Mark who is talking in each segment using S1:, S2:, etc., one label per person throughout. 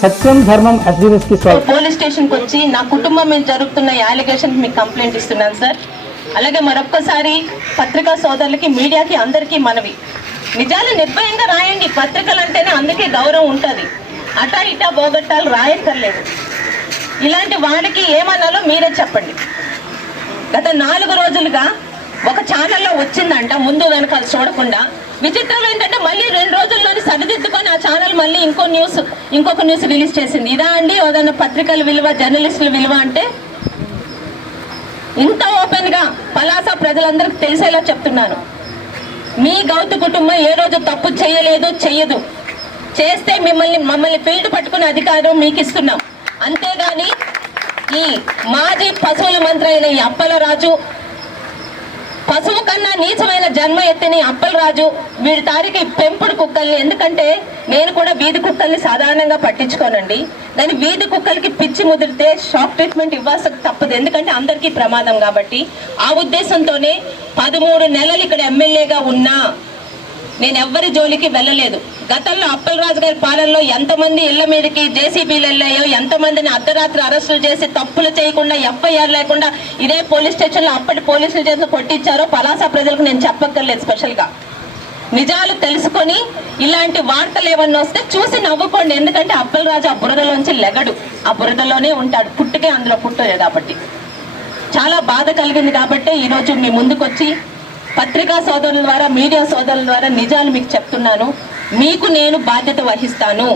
S1: సత్యం ధర్మం ఎస్బీఎస్కి police
S2: police స్టేషన్కి వచ్చి నా కుటుంబం మీద జరుగుతున్న అలిగేషన్ మీకు కంప్లైంట్ ఇస్తున్నాను సార్. అలాగే మరొక్కసారి పత్రికా సోదరులకి మీడియాకి అందరికీ మనవి. నిజాలు నిర్భయంగా రాయండి. పత్రికలు అంటేనే అందుకే గౌరవం ఉంటుంది. అటా ఇటా బోగట్టాలు రాయక్కర్లేదు. ఇలాంటి వాడికి ఏమన్నాలో మీరే చెప్పండి. గత నాలుగు రోజులుగా ఒక ఛానల్లో వచ్చిందంట ముందు వెనకాల చూడకుండా. విచిత్రం ఏంటంటే సరిదిద్దుకొని ఆ ఛానల్ మళ్ళీ ఇంకో న్యూస్ ఇంకొక న్యూస్ రిలీజ్ చేసింది. ఇదా అండి? ఏదైనా పత్రికల విలువ జర్నలిస్టుల విలువ అంటే? ఇంత ఓపెన్గా పలాస ప్రజలందరికీ తెలిసేలా చెప్తున్నాను. మీ గౌతు కుటుంబం ఏ రోజు తప్పు చేయలేదు చెయ్యదు. చేస్తే మిమ్మల్ని మమ్మల్ని ఫీల్డ్ పట్టుకునే అధికారం మీకు ఇస్తున్నాం అంతేగాని ఈ మాజీ పశువుల మంత్రి అయిన ఈ అప్పలరాజు పశువు కన్నా నీచమైన జన్మ ఎత్తిని అప్పలరాజు వీడి తారీఖు పెంపుడు కుక్కల్ని. ఎందుకంటే నేను కూడా వీధి కుక్కల్ని సాధారణంగా పట్టించుకోనండి. దాని వీధి కుక్కలకి పిచ్చి ముదిరితే షాక్ ట్రీట్మెంట్ ఇవ్వాల్సి తప్పదు. ఎందుకంటే అందరికీ ప్రమాదం కాబట్టి ఆ ఉద్దేశంతోనే పదమూడు నెలలు ఇక్కడ ఎమ్మెల్యేగా ఉన్నా నేను ఎవ్వరి జోలికి వెళ్ళలేదు. గతంలో అప్పలరాజు గారి పాలనలో ఎంతమంది ఇళ్ళ మీదకి జేసీబీలు వెళ్ళాయో ఎంతమందిని అర్ధరాత్రి అరెస్టులు చేసి తప్పులు చేయకుండా ఎఫ్ఐఆర్ లేకుండా ఇదే పోలీస్ స్టేషన్లో అప్పటి పోలీసులు చేసి కొట్టించారో పలాస ప్రజలకు నేను చెప్పక్కర్లేదు స్పెషల్గా. నిజాలు తెలుసుకొని ఇలాంటి వార్తలు ఏమన్నా వస్తే చూసి నవ్వుకోండి. ఎందుకంటే అప్పలరాజు ఆ బురదలోంచి లెగడు. ఆ బురదలోనే ఉంటాడు. పుట్టుకే అందులో పుట్టలేదు కాబట్టి. చాలా బాధ కలిగింది కాబట్టి ఈరోజు మీ ముందుకొచ్చి పత్రికా సోదరుల ద్వారా మీడియా సోదరుల ద్వారా నిజాలు మీకు చెప్తున్నాను. మీకు నేను బాధ్యత వహిస్తాను.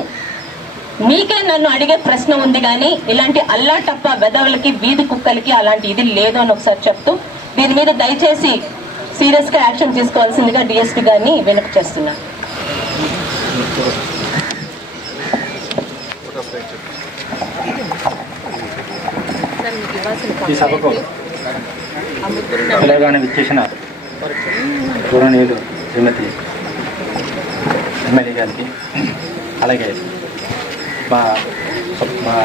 S2: మీకే నన్ను అడిగే ప్రశ్న ఉంది కానీ ఇలాంటి అల్లాటప్ప వెదవులకి వీధి కుక్కలకి అలాంటి ఇది లేదు అని ఒకసారి చెప్తూ దీని మీద దయచేసి సీరియస్గా యాక్షన్ తీసుకోవాల్సిందిగా డిఎస్పీ గారిని వెనుక
S1: సభకు తెలంగాణ విచ్చేసిన గౌరవనీయులు శ్రీమతి ఎమ్మెల్యే గారికి అలాగే మా మా